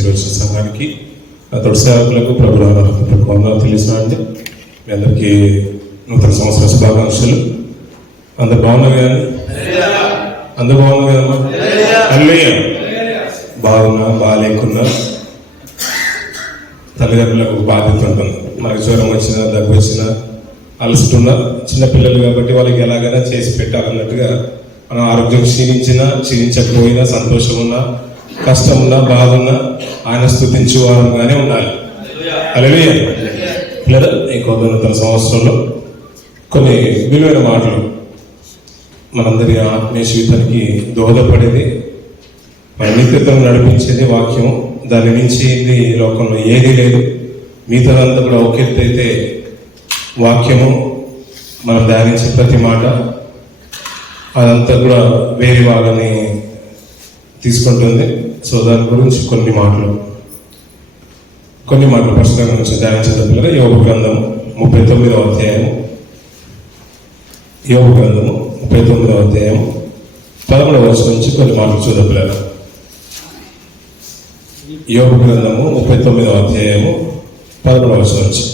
చేరవచ్చిన సంఘానికి తోటి సేవకులకు ప్రభుత్వ తెలుసు అండి. మీ అందరికీ నూతన సంవత్సర శుభాకాంక్షలు. అందరు బాగున్నారు కదండి? అందరు బాగున్నారు కదమ్మా? హల్లెలూయా. బాగున్నా బాగాలేకున్నా తల్లిదండ్రులకు బాధ్యత ఉంటుంది. మనకు జ్వరం వచ్చినా దగ్గు వచ్చినా అలసిస్తున్నా చిన్నపిల్లలు కాబట్టి వాళ్ళకి ఎలాగైనా చేసి పెట్టాలన్నట్టుగా మనం ఆరోగ్యం క్షీణించకపోయినా సంతోషం ఉన్నా కష్టం ఉన్నా బాధ ఉన్నా ఆయన స్తుతించే వారంగానే ఉండాలి. హల్లెలూయా. పిల్లలు ఈ కొత్త నూతన సంవత్సరంలో కొన్ని విలువైన మాటలు మనందరి ఆత్మీయ జీవితానికి దోహదపడేది, మన నిత్యత్వం నడిపించేది వాక్యం. దాని నుంచి ఈ లోకంలో ఏదీ లేదు. మిగతాదంతా కూడా ఒక ఎత్తు అయితే వాక్యము మనం ధ్యానించే ప్రతి మాట అదంతా కూడా వేరే వాళ్ళని తీసుకుంటుంది. సో దాని గురించి కొన్ని మాటలు పరిశుభ్రంగా నుంచి ధ్యానించేటప్పుడు యోగ గ్రంథము 39వ అధ్యాయము 11వ వచనం నుంచి కొన్ని మాటలు చూడపిల్లలు. యోగ గ్రంథము 39వ అధ్యాయము 11వ వచనం నుంచి.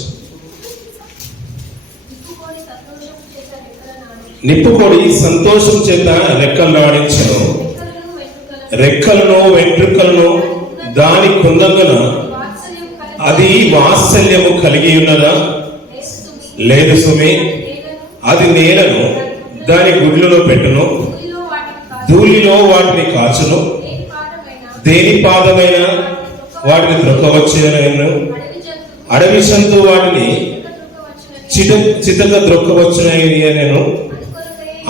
నిప్పుకోడి సంతోషం చేత రెక్కలను ఆడించను, రెక్కలను వెంట్రుకలను దాని కుందంగన అది వాత్సల్యము కలిగి ఉన్నదా? లేదు సుమి. అది నేలను దాని గుడ్లలో పెట్టును, ధూళిలో వాటిని కాచును, దేని పాదమైన వాటిని త్రొక్కవచ్చును, అడవి జంతువు వాటిని చితక త్రొక్కవచ్చునని నేను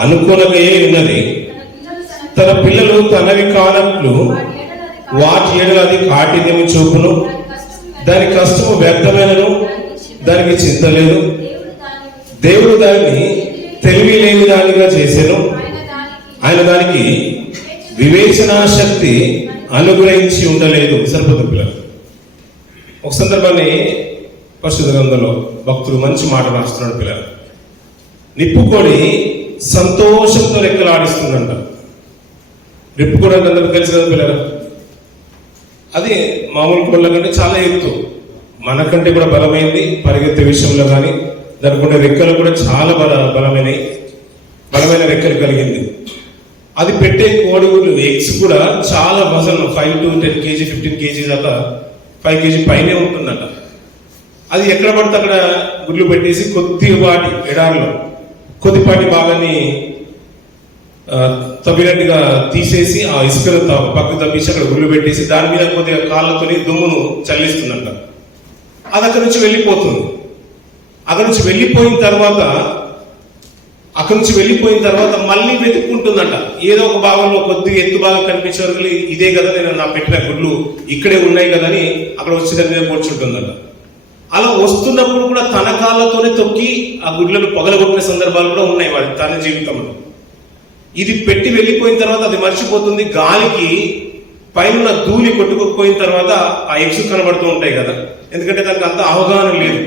అనుకూలమే ఉన్నది. తన పిల్లలు తనవి కానట్లు వాటి ఏడల అది కాఠిన్యము చూపును, దాని కష్టము వ్యర్థమైనను దానికి చింత లేదు. దేవుడు దాన్ని తెలివి లేని దానిగా చేశాను, ఆయన దానికి వివేచనా శక్తి అనుగ్రహించి ఉండలేదు. సరిపోతుంది పిల్లలు. ఒక సందర్భాన్ని పరిశుద్ధ గ్రంథంలో భక్తుడు మంచి మాట రాస్తున్నాడు. పిల్లలు, నిప్పుకోడి సంతోషంతో రెక్కలు ఆడిస్తుందంట. నిప్పుకోడి అంటే అందరికి తెలుసు కదా పిల్లలు. అది మామూలు కోళ్ళ కంటే చాలా ఎత్తు, మనకంటే కూడా బలమైంది పరిగెత్తే విషయంలో. కానీ దానికి ఉండే రెక్కలు కూడా చాలా బలమైన రెక్కలు కలిగింది. అది పెట్టే కోడిగుడ్లు ఎగ్స్ కూడా చాలా వజన్ 5 to 10 kg 15 kg దాకా 5 kg పైనే ఉంటుందంట. అది ఎక్కడ పడితే అక్కడ గుడ్లు పెట్టేసి కొద్దిపాటి ఎడారిలో కొద్దిపాటి భాగాన్ని తవ్వినట్టుగా తీసేసి ఆ ఇసుకను పక్కకు తవ్వేసి అక్కడ గుడ్లు పెట్టేసి దాని మీద కొద్దిగా కాళ్ళతోని దుమ్మును చల్లిస్తుందంట. అది అక్కడి నుంచి వెళ్ళిపోతుంది. అక్కడి నుంచి వెళ్ళిపోయిన తర్వాత మళ్ళీ వెతుక్కుంటుందంట. ఏదో ఒక భాగంలో కొద్దిగా ఎత్తు భాగం కనిపించే వరకు ఇదే కదా నేను నా పెట్టిన గుడ్లు ఇక్కడే ఉన్నాయి కదా అని అక్కడ వచ్చి దాని మీద కూర్చుంటుందంట. అలా వస్తున్నప్పుడు కూడా తన కాళ్ళతోనే తొక్కి ఆ గుడ్లను పగలగొట్టిన సందర్భాలు కూడా ఉన్నాయి వాడి తన జీవితంలో. ఇది పెట్టి వెళ్ళిపోయిన తర్వాత అది మర్చిపోతుంది. గాలికి పైన ధూళి కొట్టుకుపోయిన తర్వాత ఆ ఎగ్స్ కనబడుతూ ఉంటాయి కదా, ఎందుకంటే దానికి అంత అవగాహన లేదు.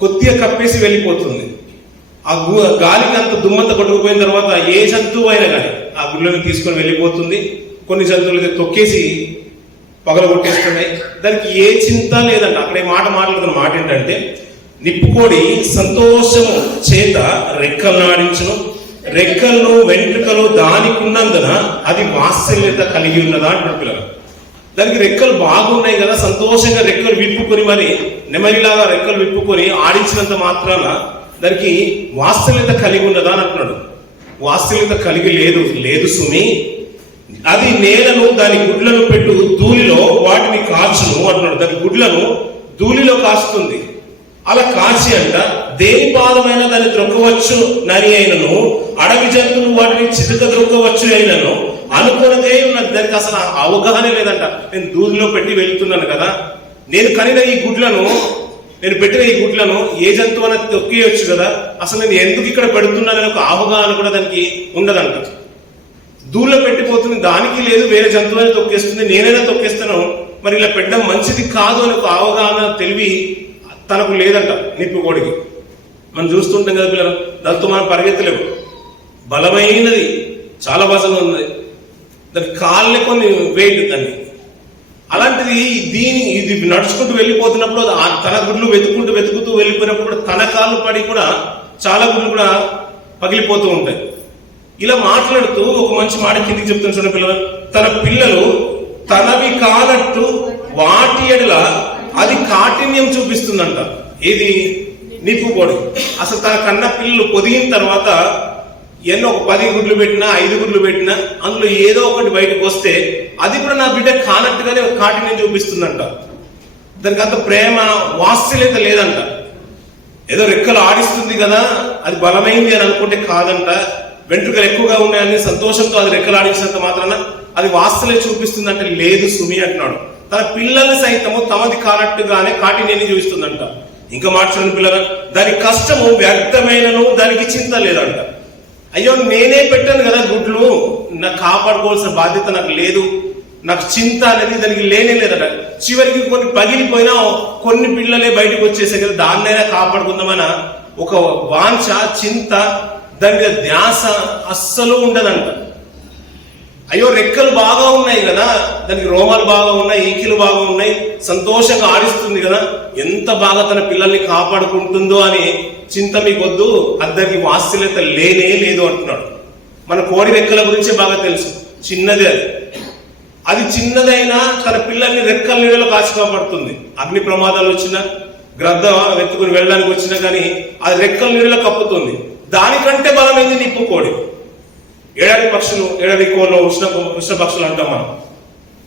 కొద్దిగా కప్పేసి వెళ్ళిపోతుంది. ఆ గాలికి అంత దుమ్మంతా కొట్టుకుపోయిన తర్వాత ఏ జంతువు అయినా కానీ ఆ గుడ్లను తీసుకొని వెళ్ళిపోతుంది. కొన్ని జంతువులు తొక్కేసి పగలగొట్టేస్తున్నాయి. దానికి ఏ చింత లేదంట. అక్కడే మాట్లాడుతున్న మాట ఏంటంటే, నిప్పుకోడి సంతోషము చేత రెక్కలను ఆడించును, రెక్కలను వెంట్రుకలు దానికి ఉన్నందున అది వాత్సల్యత కలిగి ఉన్నదా అంటున్నారు పిల్లలు. దానికి రెక్కలు బాగున్నాయి కదా, సంతోషంగా రెక్కలు విప్పుకొని మరి నెమలిలాగా రెక్కలు విప్పుకొని ఆడించినంత మాత్రాన దానికి వాత్సల్యత కలిగి ఉన్నదా అని అంటున్నాడు. వాత్సల్యత కలిగి లేదు సుమి. అది నేలను దాని గుడ్లను పెట్టు ధూళిలో వాటిని కాచును అంటున్నాడు. దాని గుడ్లను ధూళిలో కాచుతుంది. అలా కాచి అంట దేని పాదమైనా దాన్ని త్రొక్కవచ్చు నని అయినను, అడవి జంతువులు వాటిని చితక త్రొక్కవచ్చు అయినను అనుకున్నదే ఉన్నది. దానికి అసలు అవగాహన లేదంట. నేను ధూళిలో పెట్టి వెళ్తున్నాను కదా, నేను కనిన ఈ గుడ్లను, నేను పెట్టిన ఈ గుడ్లను ఏ జంతువు అనేది తొక్కేయచ్చు కదా, అసలు నేను ఎందుకు ఇక్కడ పెడుతున్నానని ఒక అవగాహన కూడా దానికి ఉండదంట. ధూళిలో పెట్టిపోతుంది, దానికి లేదు, వేరే జంతువు అయినా తొక్కేస్తుంది, నేనైనా తొక్కేస్తాను, మరి ఇలా పెట్టడం మంచిది కాదు అని ఒక అవగాహన తెలివి తనకు లేదంట నిప్పుకోడికి. మనం చూస్తుంటాం కదా పిల్లలు, దాంతో మనం పరిగెత్తలేము. బలమైనది, చాలా బలంగా ఉన్నది. దాని కాళ్ళే కొన్ని వెయిట్, దాన్ని అలాంటిది ఇది నడుచుకుంటూ వెళ్ళిపోతున్నప్పుడు తన గుడ్లు వెతుకుతూ వెళ్ళిపోయినప్పుడు కూడా తన కాళ్ళు పడి కూడా చాలా గుడ్లు కూడా పగిలిపోతూ ఉంటాయి. ఇలా మాట్లాడుతూ ఒక మంచి మాట కిందికి చెప్తున్న చూడండి, పిల్లలు తన పిల్లలు తనవి కానట్టు వాటి ఎడల అది కాఠిన్యం చూపిస్తుందంట. ఏది? నిప్పుకోడి. అసలు తన కన్న పిల్లలు పొదిగిన తర్వాత ఎన్నో ఒక 10 గుడ్లు పెట్టినా 5 గుడ్లు పెట్టినా అందులో ఏదో ఒకటి బయటకు వస్తే అది కూడా నా బిడ్డ కానట్టుగానే కాఠిన్యం చూపిస్తుందంట. దానికి అంత ప్రేమ వాత్సల్యత లేదంట. ఏదో రెక్కలు ఆడిస్తుంది కదా అది బలమైంది అని అనుకుంటే కాదంట. వెంట్రుకలు ఎక్కువగా ఉన్నాయని సంతోషంతో అది రెక్కలు ఆడించినంత మాత్రాన అది వాత్సల్యం చూపిస్తుందంటే లేదు సుమి అంటున్నాడు. తన పిల్లల్ని సైతము తమది కానట్టుగానే కాఠిన్యాన్ని చూపిస్తుందంట. ఇంకా మార్చుకున్న పిల్లలు దాని కష్టము వ్యర్థమైనను దానికి చింత లేదంట. అయ్యో నేనే పెట్టాను కదా గుడ్లు, నాకు కాపాడుకోవాల్సిన బాధ్యత నాకు లేదు, నాకు చింత అనేది దానికి లేనే లేదట. చివరికి కొన్ని పగిలిపోయినా కొన్ని పిల్లలే బయటకు వచ్చేసే కదా దాన్నైనా కాపాడుకుందామన్న ఒక వాంఛ, చింత, దాని మీద ధ్యాస అస్సలు ఉండదంట. అయ్యో రెక్కలు బాగా ఉన్నాయి కదా, దానికి రోమాలు బాగా ఉన్నాయి, ఈకిలు బాగా ఉన్నాయి, సంతోషంగా ఆడిస్తుంది కదా, ఎంత బాగా తన పిల్లల్ని కాపాడుకుంటుందో అని చింత మీకు వద్దు, అద్దరికి వాత్సల్యత లేనే లేదు అంటున్నాడు. మన కోడి రెక్కల గురించే బాగా తెలుసు, చిన్నది అది చిన్నదైనా తన పిల్లల్ని రెక్కల నీడలో కాచి కాపాడుతుంది. అగ్ని ప్రమాదాలు వచ్చినా, గ్రద్ద వెతుకుని వెళ్ళడానికి వచ్చినా కానీ అది రెక్కల నీడలో కప్పుతుంది. దానికంటే బలమైంది నిప్పు కోడి. ఏడాది కోళ్ళు ఉష్ణ పక్షులు అంటాం మనం.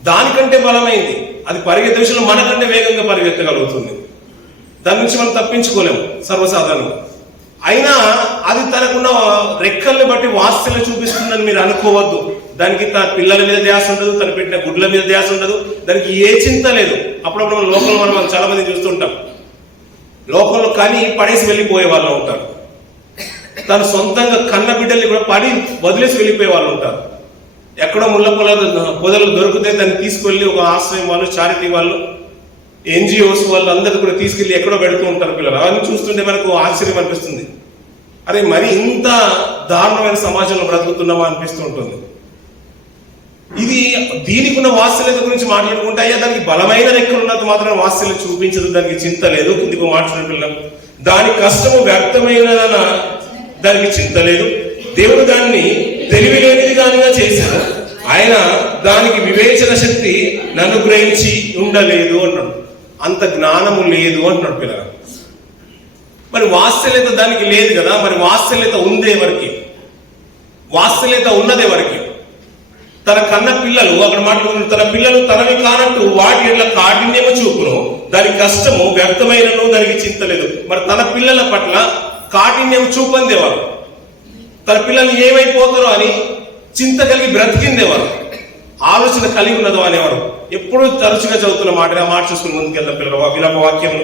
దానికంటే బలమైంది. అది పరిగెత్తే విషయంలో మనకంటే వేగంగా పరిగెత్తగలుగుతుంది. దాని నుంచి మనం తప్పించుకోలేము సర్వసాధారణంగా. అయినా అది తనకున్న రెక్కల్ని బట్టి వాత్సల్యం చూపిస్తుందని మీరు అనుకోవద్దు. దానికి తన పిల్లల మీద ధ్యాస ఉండదు, తన పెట్టిన గుడ్ల మీద ధ్యాస ఉండదు, దానికి ఏ చింత లేదు. అప్పుడప్పుడు మన లోకంలో మనం చాలా మంది చూస్తుంటాం, లోకంలో కానీ పడేసి వెళ్ళిపోయే వాళ్ళు ఉంటారు. తను సొంతంగా కన్న బిడ్డల్ని కూడా పడి వదిలేసి వెళ్ళిపోయే వాళ్ళు ఉంటారు. ఎక్కడో ముళ్ళ పొదలు దొరికితే దాన్ని తీసుకువెళ్ళి ఒక ఆశ్రయం వాళ్ళు, చారిటీ వాళ్ళు, NGOs వాళ్ళు అందరూ కూడా తీసుకెళ్లి ఎక్కడో పెడుతూ ఉంటారు పిల్లలు. అవన్నీ చూస్తుంటే మనకు ఆశ్చర్యం అనిపిస్తుంది. అరే మరి ఇంత దారుణమైన సమాజంలో బ్రతుకుతున్నామా అనిపిస్తూ ఉంటుంది. ఇది దీనికి ఉన్న వాత్సల్యత గురించి మాట్లాడుకుంటే అయ్యా దానికి బలమైన రెక్కలు ఉన్నంత మాత్రం వాత్సల్యం చూపించదు, దానికి చింత లేదు. కిందికి మాట్లాడిన పిల్లలు దాని కష్టము వ్యర్థమైనదన దానికి చింత లేదు. దేవుడు దాన్ని తెలివి లేనిది దానిగా చేశాడు, ఆయన దానికి వివేచన శక్తి నన్ను గ్రహించి ఉండలేదు అన్నాడు. అంత జ్ఞానము లేదు అంటున్నాడు పిల్లలు. మరి వాత్సల్యత దానికి లేదు కదా, మరి వాత్సల్యత ఉంది ఎవరికి? వాత్సల్యత ఉన్నది ఎవరికి? తన కన్న పిల్లలు అక్కడ మాట్లాడుతున్నారు, తన పిల్లలు తనవి కానట్టు వాటి ఎట్లా కాఠిన్యము చూపును, దాని కష్టము వ్యర్థమైనను దానికి చింత లేదు. మరి తన పిల్లల పట్ల కాఠిన్యం చూపందేవారు, తన పిల్లలు ఏమైపోతారో అని చింత కలిగి బ్రతికిందేవారు, ఆలోచన కలిగి ఉన్నదో అనేవారు. ఎప్పుడు తరచుగా చదువుతున్న మాట, ఆ మాట చూసుకుని ముందుకెళ్తాం పిల్లలు. విలపవాక్యములు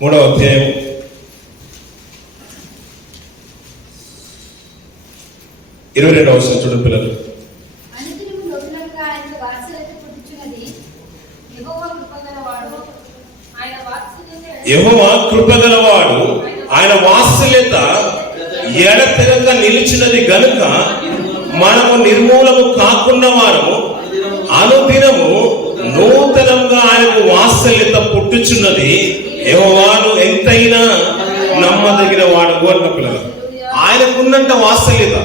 3వ అధ్యాయం 22వ వచనం చూడండి పిల్లలు. యెహోవా కృపగలవాడు, ఆయన వాత్సల్యత ఎడతెగక నిలిచినది గనుక మనము నిర్మూలము కాకున్న వారము అనుదినము నూతనంగా ఆయనకు వాత్సల్యత పుట్టుచున్నది. యెహోవాను ఎంతైనా నమ్మదగిన వాడు అన్న పిల్లలు. ఆయనకున్నంత వాత్సల్యత.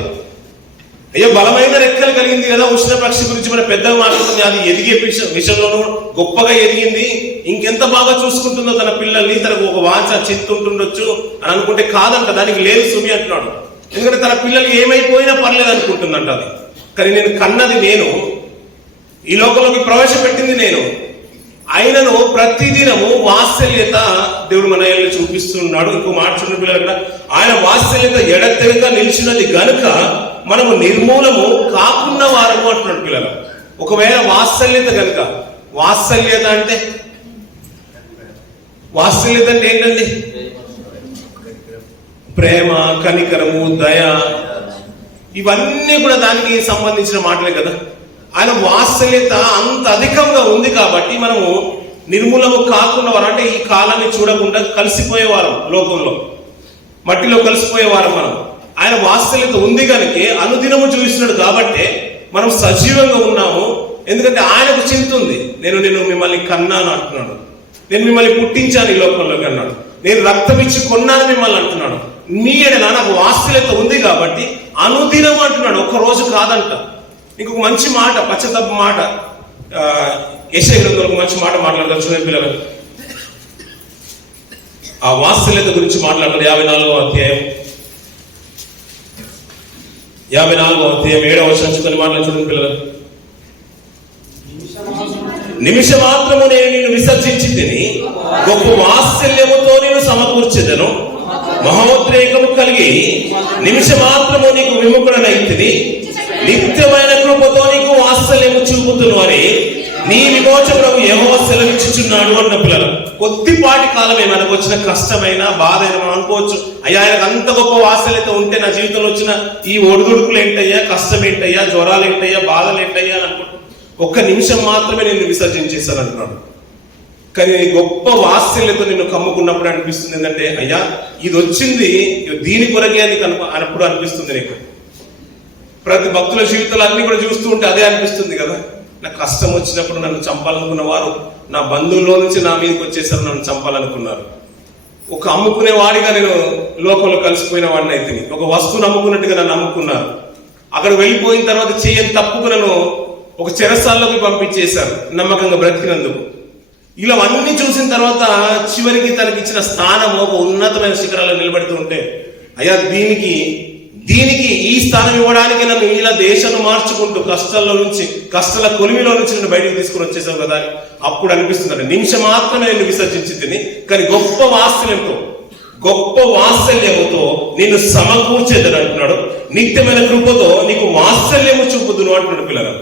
అయ్యో బలమైన రెక్కలు కలిగింది కదా, ఉష్ణ పక్షి గురించి మన పెద్దగా మాట్లాడుతుంది, అది ఎదిగే విషయంలోనూ గొప్పగా ఎదిగింది, ఇంకెంత బాగా చూసుకుంటుందో తన పిల్లల్ని, తనకు ఒక వాంఛ చింతుంటుండొచ్చు అని అనుకుంటే కాదంట, దానికి లేదు సుమి అంటున్నాడు. ఎందుకంటే తన పిల్లలు ఏమైపోయినా పర్లేదు అనుకుంటుందంట అది. కానీ నేను కన్నది నేను, ఈ లోకంలోకి ప్రవేశపెట్టింది నేను, ఆయనను ప్రతిదినము వాత్సల్యత దేవుడు మన ఏళ్ళు చూపిస్తున్నాడు. ఇంకో మాట చూడండి పిల్లలు, కూడా ఆయన వాత్సల్యత ఎడతెగక నిలిచినది గనుక మనము నిర్మూలము కాకున్న వారము అంటున్నాడు పిల్లలు. ఒకవేళ వాత్సల్యత కనుక, వాత్సల్యత అంటే ఏంటండి? ప్రేమ, కనికరము, దయ, ఇవన్నీ కూడా దానికి సంబంధించిన మాటలే కదా. ఆయన వాత్సల్యత అంత అధికంగా ఉంది కాబట్టి మనము నిర్మూలము కాకున్నవారు, అంటే ఈ కాలాన్ని చూడకుండా కలిసిపోయేవారు లోకంలో. మట్టిలో కలిసిపోయేవారు మనం. ఆయన వాత్సల్యత ఉంది కనుక అనుదినము చూపిస్తున్నాడు కాబట్టి మనం సజీవంగా ఉన్నాము. ఎందుకంటే ఆయనకు చింత ఉంది. నేను మిమ్మల్ని కన్నాను అంటున్నాడు. నేను మిమ్మల్ని పుట్టించాను ఈ లోకంలోకి అన్నాడు. నేను రక్తం ఇచ్చి కొన్నాను మిమ్మల్ని అంటున్నాడు. మీ ఎడల నాకు వాత్సల్యత ఉంది కాబట్టి అనుదినం అంటున్నాడు, ఒక్క రోజు కాదంట. ఇంకొక మంచి మాట, పశ్చాత్తాప మాట, యెషయా గ్రంథంలో మంచి మాట మాట్లాడతారు చూడండి పిల్లలు. ఆ వాత్సల్యత గురించి మాట్లాడతారు. 54వ అధ్యాయం 7వ వచనం మాట్లాడు చూడండి పిల్లలు. నిమిష మాత్రము నేను నిన్ను విసర్జించి తిని గొప్ప వాత్సల్యముతో నేను సమకూర్చెదను. మహోద్రేకము కలిగి నిమిష మాత్రము నీకు విముఖుడనైతిని. నిత్యమైన కృపతో నీకు వాత్సల్యము చూపుతును అని నీ విమోచకుడు యెహోవా సెలవిచ్చుచున్నాడు అన్న పిల్లలు. కొద్దిపాటి కాలమే మనకు వచ్చిన కష్టమైన బాధ అయినా మనం అనుకోవచ్చు, అయ్యా ఆయనకు అంత గొప్ప వాత్సల్యత ఉంటే నా జీవితంలో వచ్చిన ఈ ఒడిదుడుకులు ఏంటయ్యా, కష్టం ఏంటయ్యా, జ్వరాలు ఏంటయ్యా, బాధలు ఏంటయ్యా అని అనుకుంటున్నాను. ఒక్క నిమిషం మాత్రమే నేను విసర్జించేశాను అంటున్నాడు. కానీ గొప్ప వాత్సల్యత నిన్ను కమ్ముకున్నప్పుడు అనిపిస్తుంది ఏంటంటే, అయ్యా ఇది వచ్చింది దీని కొరకే అని అన్నప్పుడు అనిపిస్తుంది నీకు. ప్రతి భక్తుల జీవితాలు అన్ని కూడా చూస్తూ ఉంటే అదే అనిపిస్తుంది కదా. నాకు కష్టం వచ్చినప్పుడు నన్ను చంపాలనుకున్న వారు నా బంధువుల్లో నుంచి నా మీదకి వచ్చేసారు, నన్ను చంపాలనుకున్నారు. ఒక అమ్ముకునే వాడిగా నేను లోకంలో కలిసిపోయిన వాడిని అయితే, ఒక వస్తువును అమ్ముకున్నట్టుగా నన్ను అమ్ముకున్నారు. అక్కడ వెళ్ళిపోయిన తర్వాత చేయని తప్పుకు నన్ను ఒక చెరసాల్లోకి పంపించేశారు నమ్మకంగా బ్రతికినందుకు. ఇలా అన్ని చూసిన తర్వాత చివరికి తనకి ఇచ్చిన స్థానం ఒక ఉన్నతమైన శిఖరాల్లో నిలబడుతూ ఉంటే, అయ్యా దీనికి ఈ స్థానం ఇవ్వడానికి నన్ను ఇలా దేశాన్ని మార్చుకుంటూ కష్టాల కొలిమిలో నుంచి నన్ను బయటకు తీసుకుని వచ్చేసావు కదా. అప్పుడు అనిపిస్తుంది నిమిషం మాత్రమే నేను విసర్జించి తిని, కానీ గొప్ప వాత్సల్యముతో నిన్ను సమకూర్చేదని అంటున్నాడు. నిత్యమైన కృపతో నీకు వాత్సల్యము చూపుదును అంటున్నాడు పిల్లలు.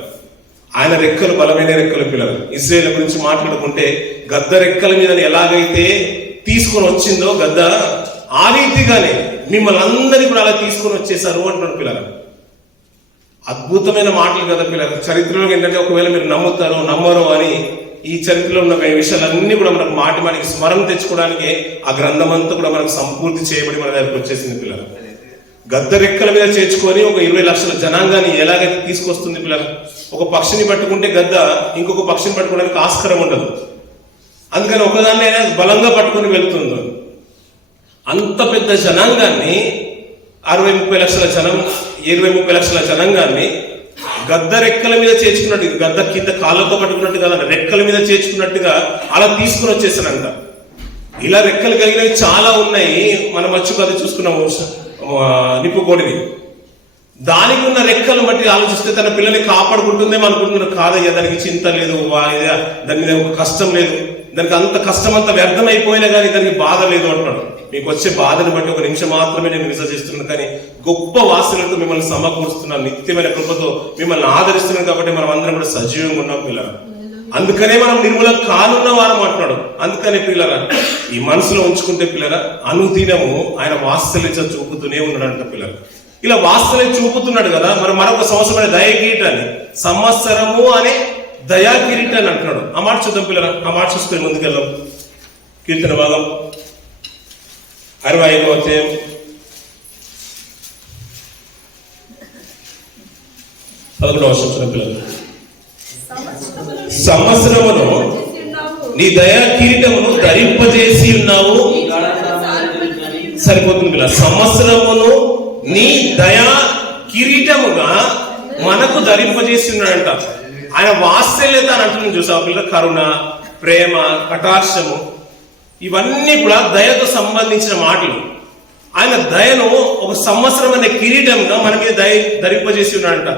ఆయన రెక్కలు బలమైన రెక్కలు పిల్లలు. ఇశ్రాయేలు గురించి మాట్లాడుకుంటే గద్ద రెక్కల మీద ఎలాగైతే తీసుకొని వచ్చిందో గద్ద, ఆ రీతిగానే మిమ్మల్ని అందరినీ కూడా అలా తీసుకొని వచ్చేసారు అంటున్నాడు పిల్లలు. అద్భుతమైన మాటలు కదా పిల్లలు. చరిత్రలో ఏంటంటే ఒకవేళ మీరు నమ్ముతారో నమ్మరో అని ఈ చరిత్రలో ఉన్న విషయాలన్నీ కూడా మనకు మాటికి స్మరణ తెచ్చుకోవడానికి ఆ గ్రంథం అంతా కూడా మనకు సంపూర్తి చేయబడి మన దగ్గరకు వచ్చేసింది పిల్లలు. గద్ద రెక్కల మీద చేర్చుకొని ఒక 20 లక్షల జనాంగాన్ని ఎలాగైతే తీసుకొస్తుంది పిల్లలు. ఒక పక్షిని పట్టుకుంటే గద్ద ఇంకొక పక్షిని పట్టుకోవడానికి ఆస్కారం ఉండదు. అందుకని ఒకదాన్ని అయినా బలంగా పట్టుకొని వెళ్తుంది. అంత పెద్ద జనాంగాన్ని 60-30 లక్షల జనం 20-30 లక్షల జనాంగాన్ని గద్ద రెక్కల మీద చేర్చుకున్నట్టు, గద్ద కింద కాళ్ళతో పట్టుకున్నట్టు కదా, రెక్కల మీద చేర్చుకున్నట్టుగా అలా తీసుకుని వచ్చేసారంట. ఇలా రెక్కలు కలిగినవి చాలా ఉన్నాయి. మనం వచ్చి కథ చూసుకున్నాము నిప్పుకోడిది. దానికి ఉన్న రెక్కలు బట్టి ఆలోచిస్తే తన పిల్లల్ని కాపాడుకుంటుందేమో అనుకుంటున్నారు. కాదయ్యా దానికి చింత లేదు, దాని మీద ఒక కష్టం లేదు, దానికి అంత కష్టం అంతా వ్యర్థమైపోయినా కానీ దానికి బాధ లేదు అంటున్నాడు. మీకు వచ్చే బాధను బట్టి ఒక నిమిషం మాత్రమే నేను విసర్జిస్తున్నాను, కానీ గొప్ప వాసనలతో మిమ్మల్ని సమకూరుస్తున్నాను, నిత్యమైన కృపతో మిమ్మల్ని ఆదరిస్తున్నాను. కాబట్టి మనం అందరం కూడా సజీవంగా ఉన్నాం పిల్లలు. అందుకనే మనం నిర్మూలం కానున్న వారం అంటున్నాడు. అందుకనే పిల్లరా ఈ మనసులో ఉంచుకుంటే పిల్లరా అనుదినము ఆయన వాత్సల్యత చూపుతూనే ఉన్నాడంట పిల్లలు. ఇలా వాత్సల్యం చూపుతున్నాడు కదా, మరొక సంవత్సరమైన దయా కిరీటాన్ని, సంవత్సరము అనే దయా కిరీటాన్ని అంటున్నాడు. ఆ మాట చూద్దాం పిల్లరా. ఆ మాట చూసుకొని ముందుకెళ్దాం. కీర్తన భాగం 65వ అధ్యాయం 11వ వచనం పిల్లలు. సంవత్సరమును నీ దయా కిరీటమును ధరింపజేసి ఉన్నావు. సరిపోతుంది పిల్ల. సంవత్సరమును నీ దయా కిరీటముగా మనకు ధరింపజేసి ఉన్నాడంట. ఆయన వాత్సల్యత అని అంటున్నాను చూసావు పిల్ల. కరుణ, ప్రేమ, కటాక్షము ఇవన్నీ కూడా దయతో సంబంధించిన మాటలు. ఆయన దయను ఒక సంవత్సరం అనే కిరీటంగా మన మీద ధరింపజేసి ఉన్నాడంట.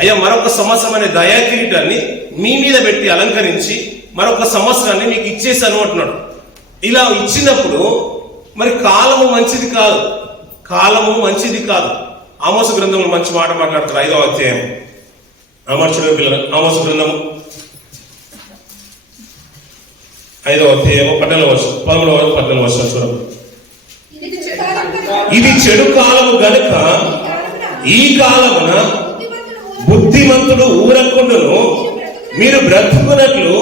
అయ్యా మరొక సంవత్సరం అనే దయా కిరీటాన్ని మీ మీద పెట్టి అలంకరించి మరొక సంవత్సరాన్ని మీకు ఇచ్చేసాను అంటున్నాడు. ఇలా ఇచ్చినప్పుడు మరి కాలము మంచిది కాదు. ఆమోసు గ్రంథంలో మంచి మాట మాట్లాడతారు. 5వ అధ్యాయం అమర్చుడు పిల్లలు. ఆమోసు గ్రంథము 5వ అధ్యాయం 11వ వర్షం చూడండి. ఇది చెడు కాలము గనుక ఈ కాలమున బుద్ధిమంతుడు ఊరకుండును, మీరు బ్రతుకున్నట్లు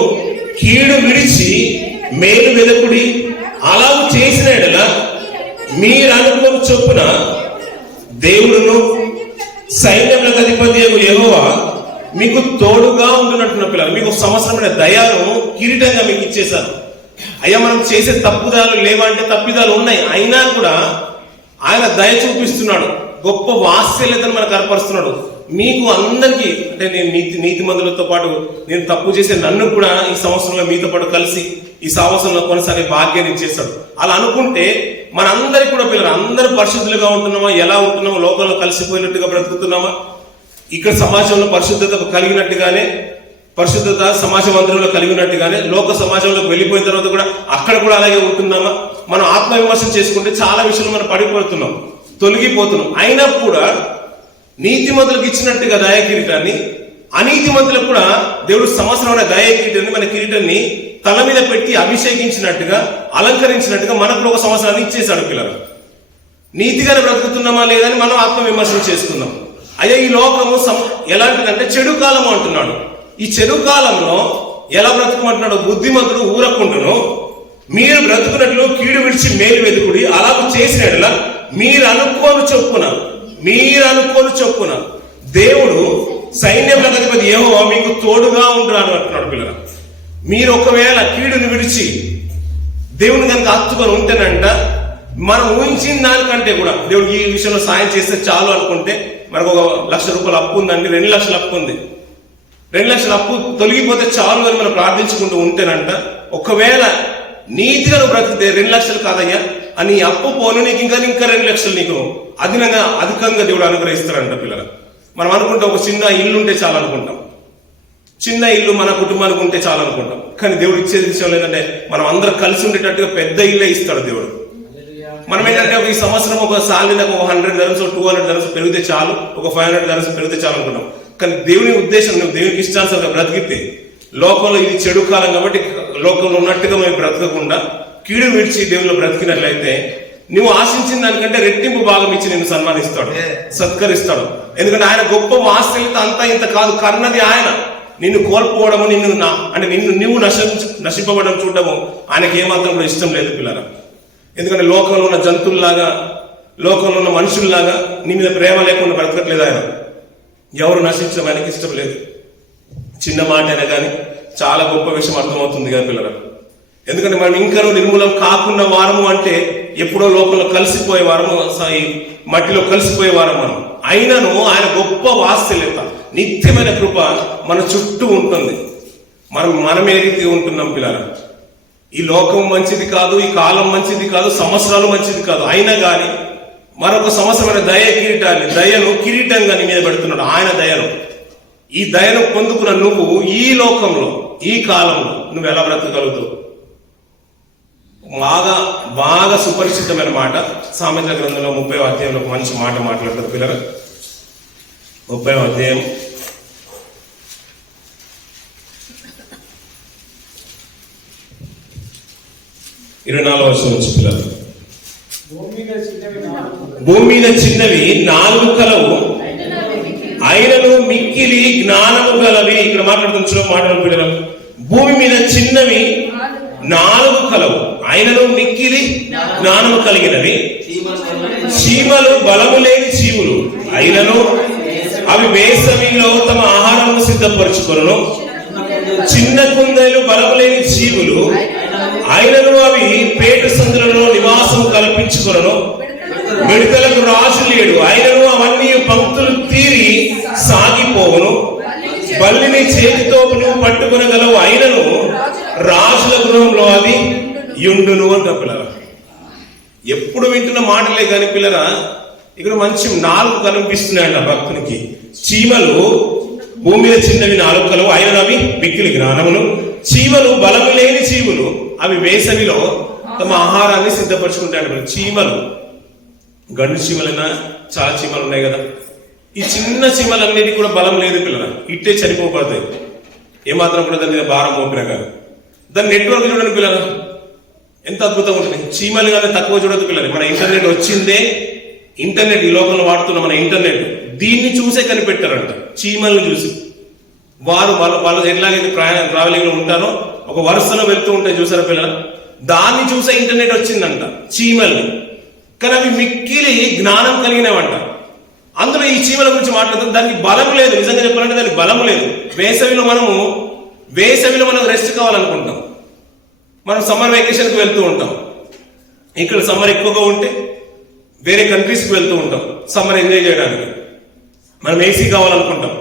కీడు విడిచి మేలు వెదకుడి. అలా చేసిన ఎడల మీరు అనుకోని చొప్పున దేవుడును సైన్యములకు అధిపతి యెహోవా మీకు తోడుగా ఉంటున్నట్టున్న పిల్లలు మీకు సంవత్సరమైన దయను కిరీటంగా మీకు ఇచ్చేశారు. అయ్యా మనం చేసే తప్పుదాలు లేవంటే తప్పిదాలు ఉన్నాయి, అయినా కూడా ఆయన దయ చూపిస్తున్నాడు, గొప్ప వాత్సల్యతను మనకు ఏర్పరుస్తున్నాడు. మీకు అందరికీ అంటే నేను నీతిమంతులతో పాటు నేను తప్పు చేసే నన్ను కూడా ఈ సంవత్సరంలో మీతో పాటు కలిసి ఈ సంవత్సరంలో కొనసాగే భాగ్యాన్ని ఇచ్చేస్తాడు. అలా అనుకుంటే మనందరికీ కూడా పిల్లలు అందరూ పరిశుద్ధులుగా ఉంటున్నామా, ఎలా ఉంటున్నామో, లోకంలో కలిసిపోయినట్టుగా బ్రతుకుతున్నామా, ఇక్కడ సమాజంలో పరిశుద్ధత కలిగినట్టుగానే పరిశుద్ధత సమాజ మందిరంలో కలిగినట్టుగానే లోక సమాజంలోకి వెళ్ళిపోయిన తర్వాత కూడా అక్కడ కూడా అలాగే ఉంటున్నామా? మనం ఆత్మవిమర్శనం చేసుకుంటే చాలా విషయాలు మనం పడిపోతున్నాం, తొలగిపోతున్నాం. అయినా కూడా నీతిమంతులకు ఇచ్చినట్టుగా దయా కిరీటాన్ని అనీతిమంతులకు కూడా దేవుడు సంవత్సరమైన దయా కిరీటాన్ని మన కిరీటాన్ని తల మీద పెట్టి అభిషేకించినట్టుగా అలంకరించినట్టుగా మనకు ఒక సంవత్సరాన్ని ఇచ్చేశాడు. పిల్లలు నీతిగానే బ్రతుకుతున్నామా లేదని మనం ఆత్మవిమర్శనం చేసుకున్నాం. అయ్యా ఈ లోకము ఎలాంటిదంటే చెడు కాలము అంటున్నాడు. ఈ చెడు కాలంలో ఎలా బ్రతుకమంటున్నాడు? బుద్ధిమంతుడు ఊరకుంటును, మీరు బ్రతుకున్నట్లు కీడు విడిచి మేలు వెతుకుడి, అలా చేసినట్లా మీరు అనుకోని చొప్పున దేవుడు సైన్యములకు అధిపతి యెహోవా మీకు తోడుగా ఉంటున్నాడు అంటున్నాడు. పిల్లలు మీరు ఒకవేళ కీడుని విడిచి దేవుని కనుక హత్తుకొని ఉంటేనంట మనం ఊహించిన దానికంటే కూడా దేవుడు ఈ విషయంలో సాయం చేస్తే చాలు అనుకుంటే మనకు ₹1,00,000 అప్పు ఉందండి, 2 లక్షల అప్పు ఉంది, 2 లక్షల అప్పు తొలగిపోతే చాలు అని మనం ప్రార్థించుకుంటూ ఉంటేనంట ఒకవేళ నీతిగా నువ్వు బ్రతికితే 2 లక్షలు కాదయ్యా అని అప్పు పోను నీకు ఇంకా 2 లక్షలు నీకు అధికంగా దేవుడు అనుగ్రహిస్తాడంట. పిల్లలు మనం అనుకుంటాం ఒక చిన్న ఇల్లు ఉంటే చాలు అనుకుంటాం, చిన్న ఇల్లు మన కుటుంబానికి ఉంటే చాలు అనుకుంటాం. కానీ దేవుడు ఇచ్చేది విషయం ఏంటంటే మనం అందరం కలిసి ఉండేటట్టుగా పెద్ద ఇల్లే ఇస్తాడు దేవుడు. మనం ఏంటంటే ఈ సంవత్సరం ఒక సాలరీ ఒక $100 $200 పెరిగితే చాలు, ఒక $500 పెరిగితే చాలు అనుకుంటాం. కానీ దేవుని ఉద్దేశం నువ్వు దేవునికి ఇష్టానుసారంగా బ్రతికితే లోకంలో ఇది చెడు కాలం కాబట్టి లోకంలో ఉన్నట్టుగా మేము బ్రతకకుండా కీడు విడిచి దేవుళ్ళు బ్రతికినట్లయితే నువ్వు ఆశించిన దానికంటే రెట్టింపు భాగం ఇచ్చి నిన్ను సన్మానిస్తాడు, సత్కరిస్తాడు. ఎందుకంటే ఆయన గొప్ప వాత్సల్యత అంతా ఇంత కాదు, కన్నది ఆయన. నిన్ను కోల్పోవడము, నువ్వు నశింపబడడం చూడడము ఆయనకి ఏమాత్రం కూడా ఇష్టం లేదు. పిల్లల ఎందుకంటే లోకంలో ఉన్న జంతువుల్లాగా, లోకంలో ఉన్న మనుషుల్లాగా నీ మీద ప్రేమ లేకుండా బ్రతకట్లేదు ఆయన. ఎవరు నశించడం ఆయనకి ఇష్టం లేదు. చిన్న మాట అయినా కానీ చాలా గొప్ప విషయం అర్థమవుతుంది కదా పిల్లలు. ఎందుకంటే మనం ఇంకా నిర్మూలం కాకున్న వారము అంటే ఎప్పుడో లోకంలో కలిసిపోయే వారము, మట్టిలో కలిసిపోయే వారం మనం. అయినను ఆయన గొప్ప వాత్సల్యత, నిత్యమైన కృప మన చుట్టూ ఉంటుంది. మనం ఏ రీతి ఉంటున్నాం పిల్లలు? ఈ లోకం మంచిది కాదు, ఈ కాలం మంచిది కాదు, సంవత్సరాలు మంచిది కాదు. అయినా కానీ మరొక సంవత్సరమైన దయను కిరీటంగా నీ మీద పెడుతున్నాడు ఆయన దయను. ఈ దయను పొందుకున్న నువ్వు ఈ లోకంలో ఈ కాలంలో నువ్వు ఎలా బ్రతకగలుగుతావు? బాగా సుపరిచితమైన మాట సామెతల గ్రంథంలో 30వ అధ్యాయంలో ఒక మంచి మాట మాట్లాడుతుంది పిల్లలు. 30వ అధ్యాయం 24వ వచనం నుంచి పిల్లలు. భూమి మీద చిన్నవి 4 కలవు, ఆయనను మిక్కిలి జ్ఞానము గలవి. ఇక్కడ మాట్లాడుతున్న పిల్లలు, భూమి మీద చిన్నవి 4 కలవు, ఆయనను మిక్కిలి జ్ఞానము కలిగినవి. చీమలు బలము లేని జీవులు, అయినను అవి వేసవిలో తమ ఆహారము సిద్ధపరచుకొనును. చిన్న కుందేలు బలము లేని జీవులు, ఆయనను అవి పేట సందులలో నివాసం కల్పించుకొనును. మిడతలకు రాజు లేడు, ఆయనను అవన్నీ పంక్తులు తీరి సాగిపోవును. బల్లిని చేతితో నువ్వు పట్టుకొనగలవు, ఆయనను రాజుల గృహంలో అది యుండును అంట. పిల్లల ఎప్పుడు వింటున్న మాటలే కాని పిల్లల ఇక్కడ మంచి 4 కనిపిస్తున్నాయంట భక్తునికి. చీమలు భూమి మీద చిన్నవి 4 కలవు, ఆయన అవి మిక్కిలి జ్ఞానమును. చీమలు బలము లేని జీవులు, అవి వేసవిలో తమ ఆహారాన్ని సిద్ధపరచుకుంటాడు. చీమలు గండు చీమలైనా చాలా చీమలు ఉన్నాయి కదా. ఈ చిన్న చీమలన్నిటికీ కూడా బలం లేదు పిల్లల, ఇట్టే చనిపోతాయి. ఏమాత్రం కూడా దాని మీద భారం మోపినా కాదు. దాని నెట్వర్క్ చూడండి పిల్లల, ఎంత అద్భుతంగా ఉంటుంది. చీమలు కానీ తక్కువ చూడదు పిల్లలు. మన ఇంటర్నెట్ వచ్చిందే, ఇంటర్నెట్ ఈ లోకంలో వాడుతున్న మన ఇంటర్నెట్ దీన్ని చూసే కనిపెట్టారంట. చీమల్ని చూసి వాళ్ళు ఎట్లాగైతే ట్రావెలింగ్ లో ఉంటారో ఒక వరుసలో వెళ్తూ ఉంటాయి చూసారా పిల్లలు, దాన్ని చూసే ఇంటర్నెట్ వచ్చిందంట. చీమల్ని కానీ అవి మిక్కిలి జ్ఞానం కలిగినవంట. అందులో ఈ చీమల గురించి మాట్లాడుతాం. దానికి బలం లేదు, నిజంగా చెప్పాలంటే దానికి బలం లేదు. వేసవిలో మనం రెస్ట్ కావాలనుకుంటాం. మనం సమ్మర్ వెకేషన్కి వెళ్తూ ఉంటాం. ఇక్కడ సమ్మర్ ఎక్కువగా ఉంటే వేరే కంట్రీస్కి వెళ్తూ ఉంటాం సమ్మర్ ఎంజాయ్ చేయడానికి. మనం ఏసీ కావాలనుకుంటాం.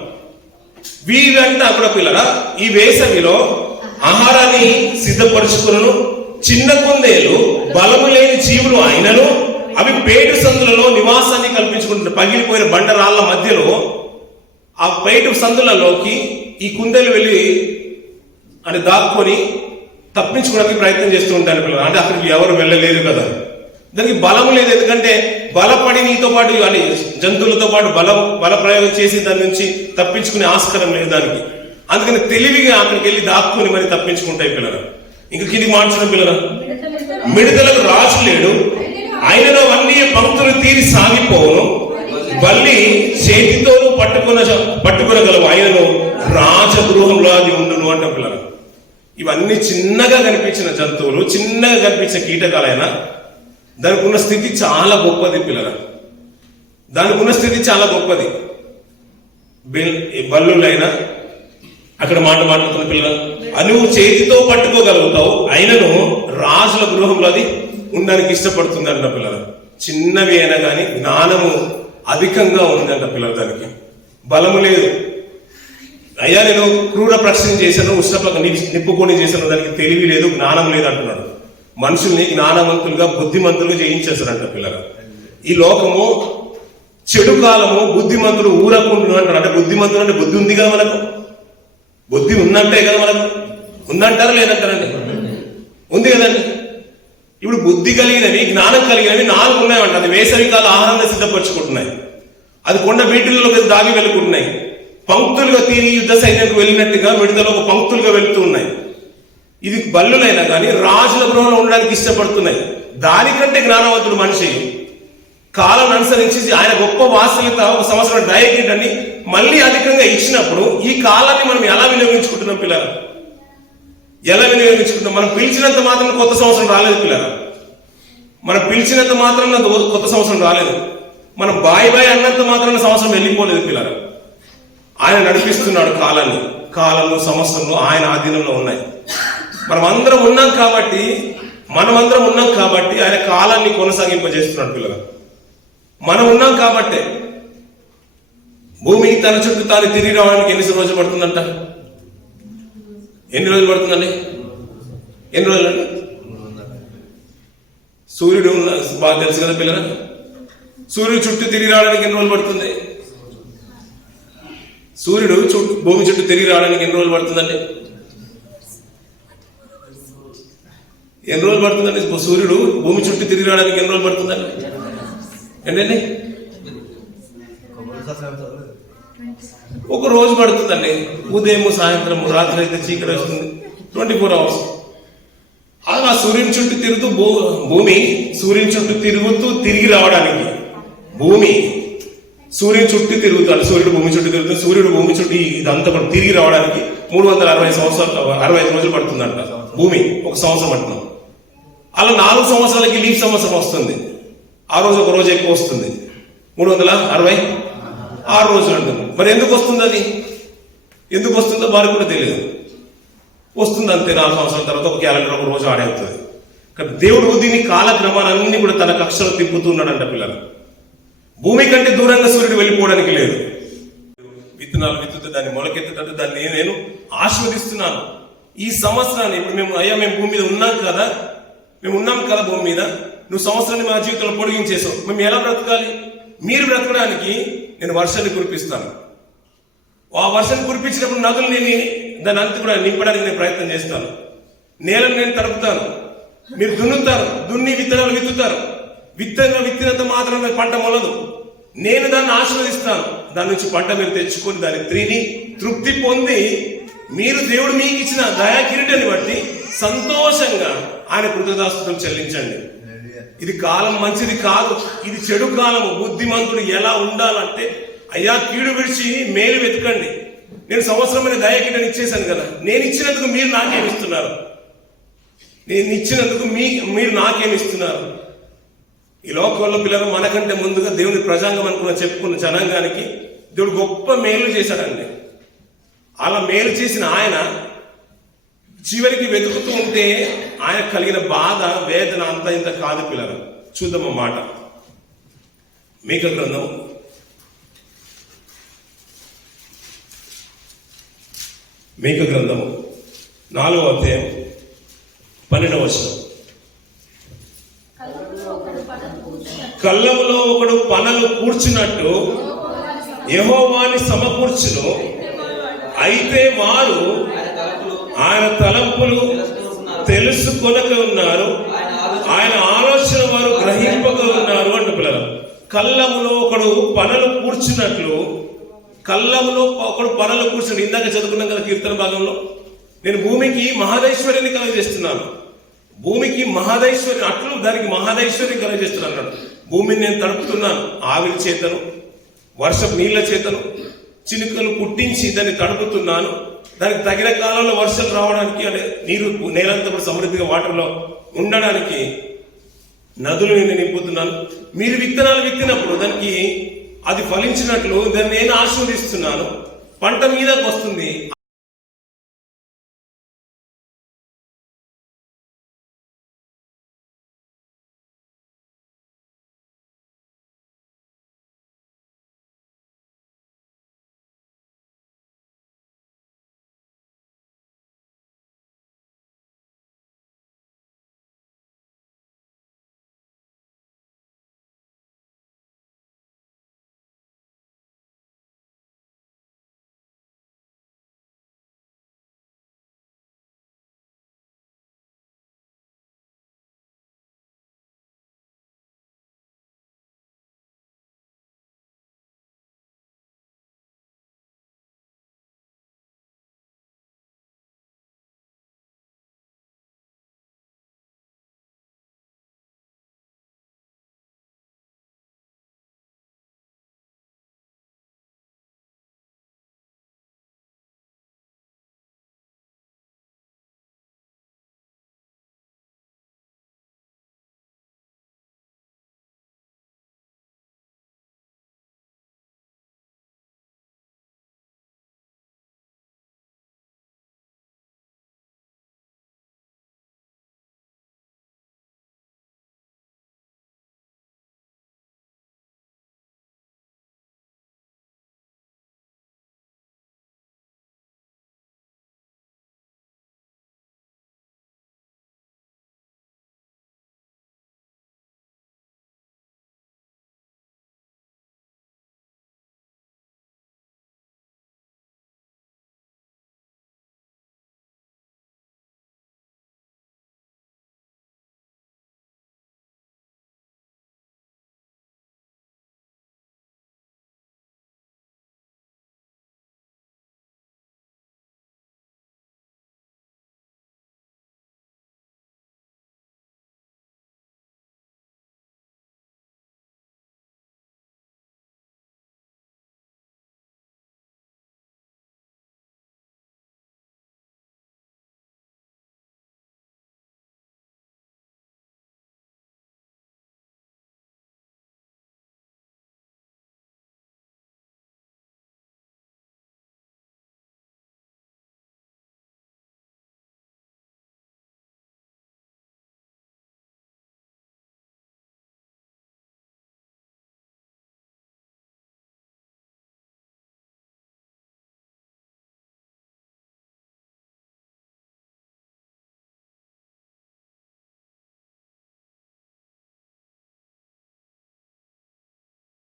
వీరంట కూడా పిల్లల ఈ వేసవిలో ఆహారాన్ని సిద్ధపరుచుకును చిన్న కుందేలు బలము లేని జీవులు అయినను అవి పేటు సందులలో నివాసాన్ని కల్పించుకుంటున్నాయి. పగిలిపోయిన బండరాళ్ల మధ్యలో ఆ పేటు సందులలోకి ఈ కుందేలు వెళ్ళి అని దాక్కొని తప్పించుకోవడానికి ప్రయత్నం చేస్తూ ఉంటాను పిల్లలు. అంటే అక్కడికి ఎవరు వెళ్ళలేరు కదా, దానికి బలం లేదు. ఎందుకంటే బలపడి నీతో పాటు అని జంతువులతో పాటు బల ప్రయోగం చేసి దాని నుంచి తప్పించుకునే ఆస్కారం లేదు దానికి. అందుకని తెలివిగా అక్కడికి వెళ్ళి దాక్కుని మరి తప్పించుకుంటాయి పిల్లలు. ఇంకా కింది మార్చిన పిల్లలు, మిడతలకు రాజు లేడు, ఆయనలో అన్ని పంక్తులు తీరి సాగిపోవును, బల్లి చేతితోనూ పట్టుకునగలవు, ఆయనను రాజగృహంలో అది ఉండును అంట పిల్లలు. ఇవన్నీ చిన్నగా కనిపించిన జంతువులు, చిన్నగా కనిపించిన కీటకాలైనా దానికి ఉన్న స్థితి చాలా గొప్పది పిల్లల. దానికి ఉన్న స్థితి చాలా గొప్పది. బల్లులైనా అక్కడ మాట్లాడుతున్న పిల్లలు, నువ్వు చేతితో పట్టుకోగలుగుతావు, అయినను రాజుల గృహంలో అది ఉండడానికి ఇష్టపడుతుంది అంట పిల్లలు. చిన్నవి అయినా కానీ జ్ఞానము అధికంగా ఉందంట పిల్లలు. దానికి బలము లేదు. అయ్యా నేను క్రూర ప్రశ్న చేశాను, ఉష్ణపక నిప్పుకొని చేశాను, దానికి తెలివి లేదు, జ్ఞానం లేదు అంటున్నాడు. మనుషుల్ని జ్ఞానవంతులుగా బుద్ధిమంతులుగా జయించేస్తారంట పిల్లలు. ఈ లోకము చెడు కాలము, బుద్ధిమంతుడు ఊరకుండు అంటారు. అంటే బుద్ధిమంతుడు అంటే బుద్ధి ఉంది కదా మనకు, బుద్ధి ఉన్నట్టే కదా మనకు. ఉందంటారా లేదంటారండి? ఉంది కదండి. ఇప్పుడు బుద్ధి కలిగినవి, జ్ఞానం కలిగినవి 4 ఉన్నాయంట. అది వేసవి కాల ఆహారాన్ని సిద్ధపరచుకుంటున్నాయి. అది కొండ బీటులలోకి దాగి వెళ్ళుకుంటున్నాయి. పంక్తులుగా తీరి యుద్ధ సైన్యంకు వెళ్ళినట్టుగా మిడతలు ఒక పంక్తులుగా వెళుతూ ఉన్నాయి. ఇది బల్లులైనా కానీ రాజుల గృహంలో ఉండడానికి ఇష్టపడుతున్నాయి. దానికంటే జ్ఞానవంతుడు మనిషి కాలం అనుసరించి ఆయన గొప్ప వాస్తవికత ఒక సంవత్సరం డయట్ అని మళ్ళీ అధికంగా ఇచ్చినప్పుడు ఈ కాలాన్ని మనం ఎలా వినియోగించుకుంటున్నాం పిల్లలు? ఎలా వినియోగించుకుంటున్నాం? మనం పిలిచినంత మాత్రం కొత్త సంవత్సరం రాలేదు పిల్లలు. మనం పిలిచినంత మాత్రం కొత్త సంవత్సరం రాలేదు. మనం బాయ్ అన్నంత మాత్రం సంవత్సరం వెళ్ళిపోలేదు పిల్లలు. ఆయన నడిపిస్తున్నాడు కాలాన్ని. కాలము సంవత్సరంలో ఆయన ఆధీనంలో ఉన్నాయి. మనమందరం ఉన్నాం కాబట్టి ఆయన కాలాన్ని కొనసాగింపజేస్తున్నాడు పిల్లలు. మనం ఉన్నాం కాబట్టే. భూమి తన చుట్టూ తాను తిరిగి రావడానికి ఎన్ని రోజులు పడుతుందంట? ఎన్ని రోజులు పడుతుందండి? ఎన్ని రోజులండి? సూర్యుడు బాగా తెలుసు కదా పిల్లలు. సూర్యుడు చుట్టూ తిరిగి రావడానికి ఎన్ని రోజులు పడుతుంది? సూర్యుడు భూమి చుట్టూ తిరిగి రావడానికి ఎన్ని రోజులు పడుతుందండి? ఎన్ని రోజులు పడుతుందండి? సూర్యుడు భూమి చుట్టూ తిరిగి రావడానికి ఎన్ని రోజులు పడుతుందండి? ఏంటండి? ఒక రోజు పడుతుందండి. ఉదయం సాయంత్రం రాత్రి అయితే చీకటి వస్తుంది. 24 hours. ఆ సూర్యుని చుట్టూ తిరుగుతూ భూమి సూర్యుని చుట్టూ తిరుగుతూ తిరిగి రావడానికి భూమి సూర్యుని చుట్టూ తిరుగుతాడు. సూర్యుడు భూమి చుట్టూ తిరుగుతుంది. సూర్యుడు భూమి చుట్టూ ఇదంతా కూడా తిరిగి రావడానికి 365 రోజులు పడుతుందంట. భూమి ఒక సంవత్సరం అంటున్నాం. అలా 4 సంవత్సరాలకి లీప్ సంవత్సరం వస్తుంది. ఆ రోజు ఒక రోజు ఎక్కువ వస్తుంది. 366 రోజులు అంటుంది. మరి ఎందుకు వస్తుంది? అది ఎందుకు వస్తుందో వారికి కూడా తెలియదు. వస్తుంది అంతే. 4 సంవత్సరాల తర్వాత ఒక క్యాలెండర్ ఒక రోజు ఆడే అవుతుంది. కానీ దేవుడు దీన్ని కాలక్రమాలన్నీ కూడా తన కక్షలో తిప్పుతున్నాడంట పిల్లలు. భూమి కంటే దూరంగా సూర్యుడు వెళ్ళిపోవడానికి లేదు. విత్తనాలు విత్తుతే దాన్ని మొలకెత్తుటట్టు దాన్ని నేను ఆశీర్వదిస్తున్నాను. ఈ సంవత్సరాన్ని ఇప్పుడు మేము భూమి మీద ఉన్నాం కదా భూమి మీద. నువ్వు సంవత్సరాన్ని మా జీవితంలో పొడిగించేసావు. మేము ఎలా బ్రతకాలి? మీరు బ్రతకడానికి నేను వర్షాన్ని కురిపిస్తాను. ఆ వర్షాన్ని కురిపించినప్పుడు నదులు దాని అంతా కూడా నింపడానికి నేను ప్రయత్నం చేస్తాను. నేలను నేను తడుపుతాను. మీరు దున్నుతారు, దున్ని విత్తనాలు విత్తుతారు. విత్తినంత మాత్రం పంట మొలదు. నేను దాన్ని ఆశీర్వదిస్తాను. దాని నుంచి పంట మీరు తెచ్చుకొని దాన్ని తిని తృప్తి పొంది మీరు దేవుడు మీకు ఇచ్చిన దయా కిరీటాన్ని బట్టి సంతోషంగా ఆయన కృతజ్ఞతాస్తుతులు చెల్లించండి. ఇది కాలం మంచిది కాదు, ఇది చెడు కాలము. బుద్ధిమంతుడు ఎలా ఉండాలంటే అయ్యా కీడు విడిచి మేలు వెతకండి. నేను సంవత్సరమైన దయా కిరీటాన్ని ఇచ్చేసాను కదా. నేను ఇచ్చినందుకు మీరు నాకేమిస్తున్నారు? నేను ఇచ్చినందుకు మీరు నాకేమిస్తున్నారు? ఈ లోకంలో పిల్లలు మనకంటే ముందుగా దేవుని ప్రజాంగం అనుకున్న చెప్పుకున్న జనాంగానికి దేవుడు గొప్ప మేలు చేశాడండి. అలా మేలు చేసిన ఆయన చివరికి వెతుకుతూ ఉంటే ఆయన కలిగిన బాధ వేదన అంత ఇంత కాదు పిల్లలు. చూద్దాం మాట. మీకా గ్రంథం 4వ అధ్యాయం 12వ వచనం. కళ్ళములో ఒకడు పనలు కూర్చున్నట్టు యెహోవాని సమకూర్చును, అయితే వారు ఆయన తలంపులు తెలుసుకొనక ఉన్నారు, ఆయన ఆలోచన వారు గ్రహింపక ఉన్నారు అంటు పిల్లలు. కళ్ళములో ఒకడు పనలు కూర్చున్నట్లు, కళ్ళములో ఒకడు పనలు కూర్చుని ఇందాక చదువుకున్నాం కదా కీర్తన భాగంలో, నేను భూమికి మహదైశ్వర్యాన్ని కలుగజేస్తున్నాను, భూమికి మహదైశ్వర్యం అట్లు దానికి మహదైశ్వర్యం కలుగజేస్తున్నాను అన్నాడు. భూమిని నేను తడుపుతున్నాను, ఆవిరి చేతను వర్షపు నీళ్ల చేతను చినుకలు పుట్టించి దాన్ని తడుపుతున్నాను, దానికి తగిన కాలంలో వర్షం రావడానికి అంటే నీరు నేలంతా కూడా సమృద్ధిగా వాటర్లో ఉండడానికి నదులు నేను నింపుతున్నాను. మీరు విత్తనాలు విత్తినప్పుడు దానికి అది ఫలించినట్లు దాన్ని నేను ఆశీర్వదిస్తున్నాను, పంట మీదకి వస్తుంది,